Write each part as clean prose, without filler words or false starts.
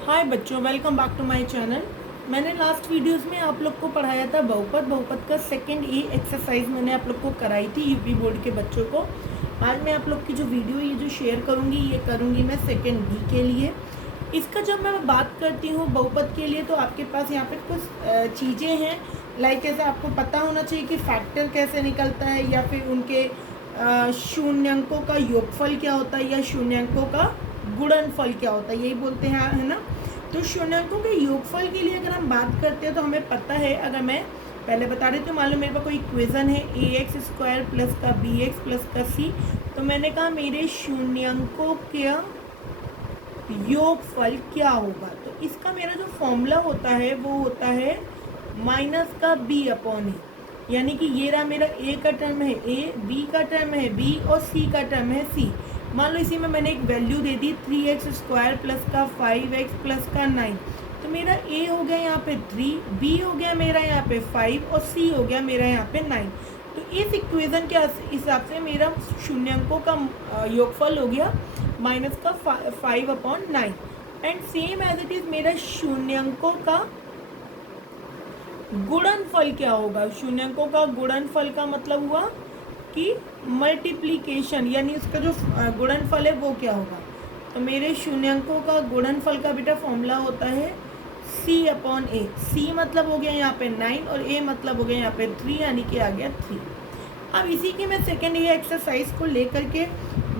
हाय बच्चों, welcome back to my channel. मैंने last videos में आप लोग को पढ़ाया था बहुपद का सेकंड ई एक्सरसाइज मैंने आप लोग को कराई थी यूपी बोर्ड के बच्चों को। आज मैं आप लोग की जो वीडियो ये जो शेयर करूँगी ये करूँगी मैं सेकंड बी के लिए। इसका जब मैं बात करती हूँ बहुपद के लिए तो आपके पास यहाँ पे कुछ चीज़ें हैं, लाइक ऐसे आपको पता होना चाहिए कि फैक्टर कैसे निकलता है या फिर उनके शून्यंकों का योगफल क्या होता है या शून्यंकों का गुणनफल क्या होता है, यही बोलते हैं, है ना। तो शून्यंकों के योगफल के लिए अगर हम बात करते हैं तो हमें पता है, अगर मैं पहले बता रही तो मान लो मेरे पास कोई इक्वेशन है ax² प्लस का bx प्लस का c, तो मैंने कहा मेरे शून्यंकों का योगफल क्या होगा। तो इसका मेरा जो फॉर्मूला होता है वो होता है माइनस का b अपॉन ए, यानी कि ये रहा मेरा a का टर्म है a, b का टर्म है b और c का टर्म है c। मान लो इसी में मैंने एक वैल्यू दे दी 3x² प्लस का 5x प्लस का 9, तो मेरा a हो गया यहाँ पे 3, b हो गया मेरा यहाँ पे 5 और c हो गया मेरा यहाँ पे 9। तो इस इक्वेशन के हिसाब से मेरा शून्यंकों का योगफल हो गया माइनस का 5/9। And same as it is मेरा शून्यंकों का गुणनफल क्या होगा। शून्यंकों का गुणनफल का मतलब हुआ कि मल्टीप्लिकेशन, यानी उसका जो गुणनफल है वो क्या होगा। तो मेरे शून्यंकों का गुणनफल का बेटा फॉर्मूला होता है c/a। c मतलब हो गया यहाँ पे 9 और a मतलब हो गया यहाँ पे 3, यानी कि आ गया 3। अब इसी की मैं सेकेंड ये एक्सरसाइज को लेकर के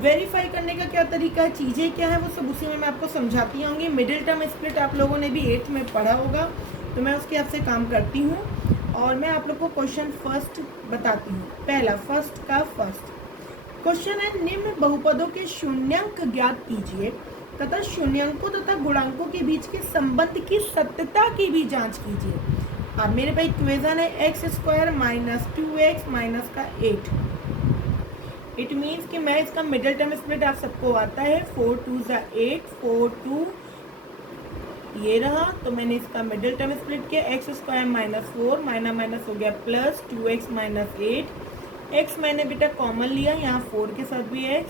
वेरीफाई करने का क्या तरीका है, चीज़ें क्या है, वो सब उसी में मैं आपको समझाती आऊँगी। मिडिल टर्म स्प्लिट आप लोगों ने भी 8th में पढ़ा होगा, तो मैं उसके आपसे काम करती हूँ और मैं आप लोग को क्वेश्चन फर्स्ट बताती हूँ। पहला फर्स्ट क्वेश्चन है, निम्न बहुपदों के शून्यंक ज्ञात कीजिए तथा शून्यंकों तथा गुणांकों के बीच के संबंध की सत्यता की भी जांच कीजिए। अब मेरे पास इक्वेशन है x² माइनस 2x माइनस का 8। इट मीन्स कि मैं इसका मिडिल टर्म स्प्लिट आप सबको आता है, 4 2 8, 4 2 ये रहा। तो मैंने इसका मिडिल टर्म स्प्लिट किया, x² माइनस 4 माइनस हो गया प्लस 2x माइनस 8। x मैंने बेटा कॉमन लिया, यहाँ 4 के साथ भी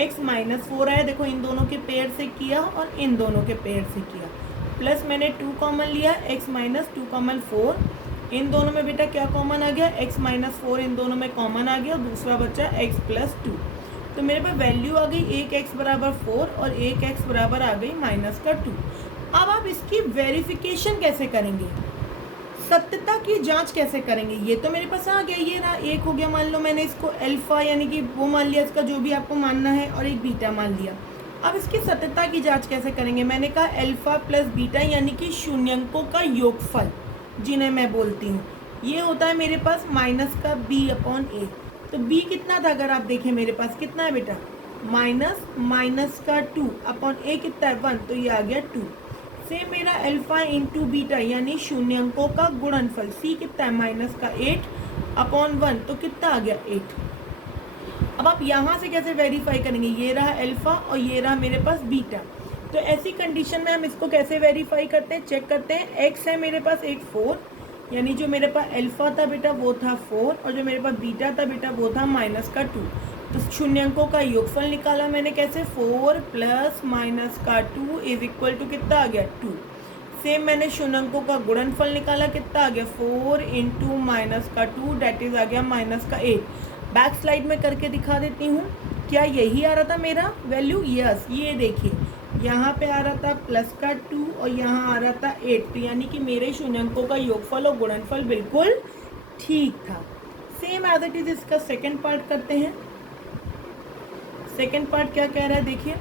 x माइनस 4 आया, देखो इन दोनों के पेयर से किया और इन दोनों के पेयर से किया। प्लस मैंने 2 कॉमन लिया, x माइनस 2 कॉमन 4, इन दोनों में बेटा क्या कॉमन आ गया, x माइनस 4 इन दोनों में कॉमन आ गया और दूसरा बच्चा x प्लस 2। तो मेरे पास वैल्यू आ गई एक x बराबर 4 और एक x बराबर आ गई माइनस का 2। अब आप इसकी वेरिफिकेशन कैसे करेंगे, सत्यता की जांच कैसे करेंगे। ये तो मेरे पास आ गया, ये रहा एक हो गया, मान लो मैंने इसको अल्फा यानी कि वो मान लिया, इसका जो भी आपको मानना है, और एक बीटा मान लिया। अब इसकी सत्यता की जांच कैसे करेंगे। मैंने कहा अल्फा प्लस बीटा यानी कि शून्यंकों का योगफल जिन्हें मैं बोलती हूँ, ये होता है मेरे पास माइनस का b/a। तो b कितना था, अगर आप देखें मेरे पास कितना है बेटा, माइनस का 2/a कितना है 1, तो ये आ गया 2। सेम मेरा अल्फा इंटू बीटा यानी शून्यंकों का गुणनफल c कितना है माइनस का 8/1, तो कितना आ गया 8। अब आप यहाँ से कैसे वेरीफाई करेंगे, ये रहा अल्फा और ये रहा मेरे पास बीटा। तो ऐसी कंडीशन में हम इसको कैसे वेरीफाई करते हैं, चेक करते हैं। x है मेरे पास एक 4, यानी जो मेरे पास अल्फा था बेटा वो था 4 और जो मेरे पास बीटा था बेटा वो था माइनस का 2। तो शून्यंकों का योगफल निकाला मैंने कैसे, 4 प्लस माइनस का 2 इज इक्वल टू कितना आ गया 2। सेम मैंने शून्यंकों का गुणनफल निकाला, कितना आ गया 4 इंटू माइनस का 2 डेट इज आ गया माइनस का 8। बैक स्लाइड में करके दिखा देती हूँ, क्या यही आ रहा था मेरा वैल्यू, यस। ये देखिए यहाँ पे आ रहा था प्लस का 2 और यहाँ आ रहा था 8, तो यानी कि मेरे शून्यंकों का योगफल और गुणनफल बिल्कुल ठीक था। सेम एज इट इज इसका सेकेंड पार्ट करते हैं। सेकेंड पार्ट क्या कह रहा है देखिए,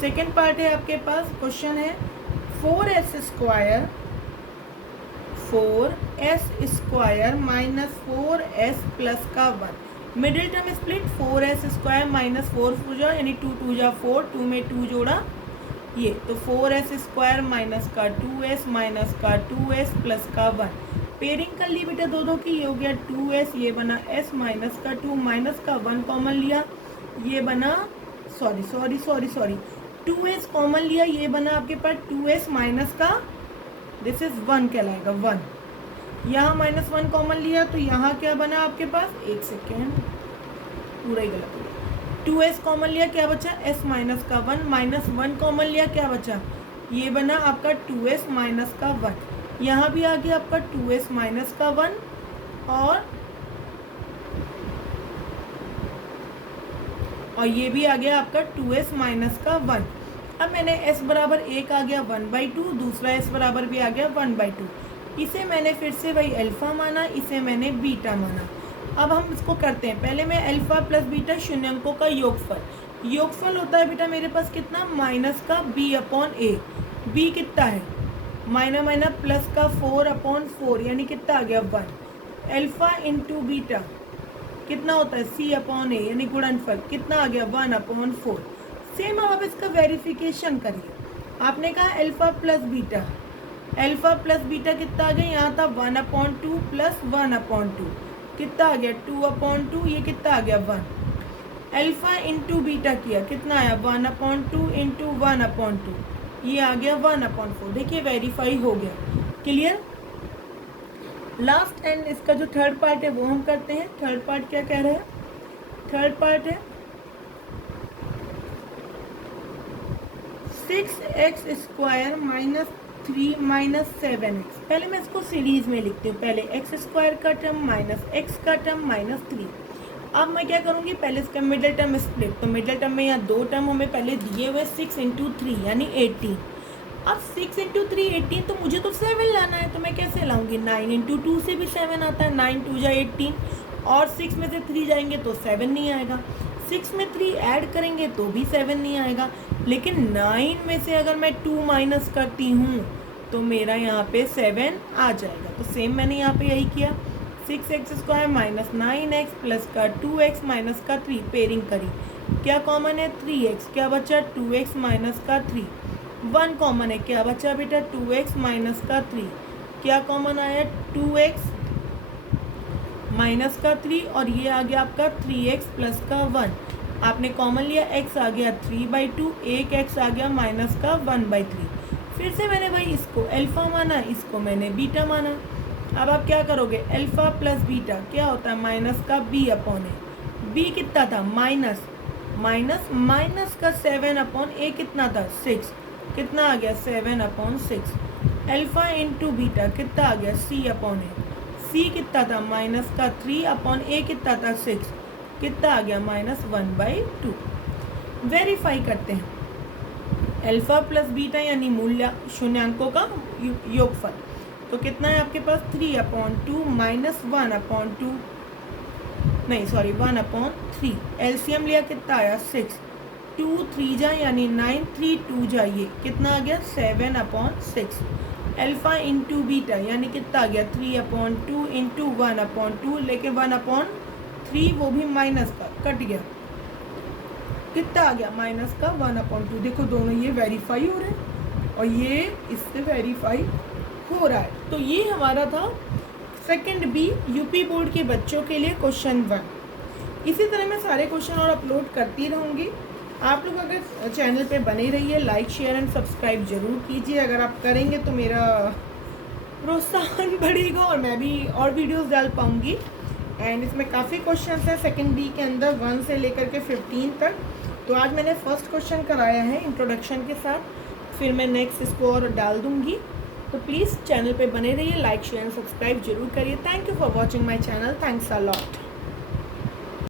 सेकेंड पार्ट है आपके पास, क्वेश्चन है 4s² माइनस 4s प्लस का 1। Middle term split 4s² minus 4 पूजा यानी 2 2 जा 4, 2 में 2 जोड़ा ये, तो 4s² माइनस का 2s माइनस का 2s प्लस का 1। पेयरिंग कर ली बेटा दो की, ये हो गया 2s, ये बना s माइनस का 2 माइनस का 1 कॉमन लिया, ये बना सॉरी 2s कॉमन लिया, ये बना आपके पास 2s माइनस का दिस इज 1 कहलाएगा 1। यहाँ माइनस 1 कॉमन लिया तो यहाँ क्या बना आपके पास, एक सेकेंड पूरा ही गलत हो गया, 2s कॉमन लिया, क्या बचा, s माइनस का 1, माइनस 1 कॉमन लिया, क्या बचा, ये बना आपका 2s माइनस का 1। यहाँ भी आ गया आपका 2s माइनस का 1 और ये भी आ गया आपका 2s माइनस का 1। अब मैंने s बराबर एक आ गया 1/2, दूसरा s बराबर भी आ गया 1/2। इसे मैंने फिर से वही अल्फ़ा माना, इसे मैंने बीटा माना। अब हम इसको करते हैं, पहले मैं अल्फ़ा प्लस बीटा शून्यंकों का योगफल होता है बेटा मेरे पास कितना, माइनस का b/a। b कितना है, माइना माइना प्लस का 4/4 यानी कितना आ गया 1। अल्फ़ा इंटू बीटा कितना होता है, c/a यानी गुणनफल कितना आ गया 1/4। सेम अब आप इसका वेरिफिकेशन करिए। आपने कहा अल्फ़ा प्लस बीटा कितना आ गया, यहाँ था 1/2 प्लस 1/2 कितना आ गया 2/2, ये कितना आ गया 1। अल्फ़ा इंटू बीटा किया कितना आया 1/2 इंटू 1/2, ये आ गया 1/4। देखिए वेरीफाई हो गया, क्लियर। लास्ट एंड इसका जो थर्ड पार्ट है वो हम करते हैं। थर्ड पार्ट क्या कह रहे हैं, थर्ड पार्ट है 6x² माइनस 3 माइनस 7x। पहले मैं इसको सीरीज में लिखती हूँ, पहले x² का टर्म माइनस x का टर्म माइनस 3। अब मैं क्या करूँगी, पहले इसका मिडिल टर्म स्प्लिट, तो मिडिल टर्म में यहाँ दो टर्म हमें पहले दिए हुए 6 × 3 यानी 18। अब 6 × 3 18, तो मुझे तो 7 लाना है, तो मैं कैसे लाऊंगी, 9 × 2 से भी 7 आता है, 9 2 × 18 और 6 में से 3 जाएंगे तो 7 नहीं आएगा, 6 में 3 ऐड करेंगे तो भी 7 नहीं आएगा। लेकिन 9 में से अगर मैं 2 माइनस करती हूँ तो मेरा यहाँ पे 7 आ जाएगा। तो सेम मैंने यहाँ पे यही किया, 6x² माइनस 9x प्लस का 2x माइनस का 3 पेयरिंग करी, क्या कॉमन है 3x, क्या बचा 2x माइनस का 3, 1 कॉमन है, क्या बचा बेटा 2x माइनस का 3, क्या कॉमन आया 2x माइनस का 3 और ये आ गया आपका 3x प्लस का 1। आपने कॉमन लिया, x आ गया 3/2, एक x आ गया माइनस का 1/3। फिर से मैंने भाई इसको अल्फ़ा माना, इसको मैंने बीटा माना। अब आप क्या करोगे, अल्फ़ा प्लस बीटा क्या होता है, माइनस का b/a। b कितना था, माइनस का 7/a कितना था 6, कितना आ गया 7/6। अल्फ़ा इंटू बीटा कितना आ गया c/a, c कितना था माइनस का 3/a कितना था 6, कितना आ गया -1/2। वेरीफाई करते हैं, अल्फ़ा प्लस बीटा यानी मूल्य शून्यांकों का योगफल, तो कितना है आपके पास 3/2 माइनस 1/3। एलसीएम लिया कितना आया 6, 2 3 जा यानी 9, 3 2 जा ये कितना आ गया 7/6। अल्फ़ा इंटू बीटा यानी कितना आ गया 3/2 इंटू 1/2, लेकिन 1/3 वो भी माइनस का कट गया, कितना आ गया माइनस का 1/2। देखो दोनों ये वेरीफाई हो रहे हैं और ये इससे वेरीफाई हो रहा है। तो ये हमारा था सेकंड बी यूपी बोर्ड के बच्चों के लिए क्वेश्चन 1। इसी तरह मैं सारे क्वेश्चन और अपलोड करती रहूँगी। आप लोग अगर चैनल पे बने रहिए, लाइक शेयर एंड सब्सक्राइब जरूर कीजिए। अगर आप करेंगे तो मेरा प्रोत्साहन बढ़ेगा और मैं भी और वीडियोस डाल पाऊँगी। एंड इसमें काफ़ी क्वेश्चन हैं सेकंड बी के अंदर 1 से लेकर के 15 तक। तो आज मैंने फर्स्ट क्वेश्चन कराया है इंट्रोडक्शन के साथ, फिर मैं नेक्स्ट इसको और डाल दूँगी। तो प्लीज़ चैनल पे बने रहिए, लाइक शेयर एंड सब्सक्राइब जरूर करिए। Thank you for watching my channel, thanks a lot.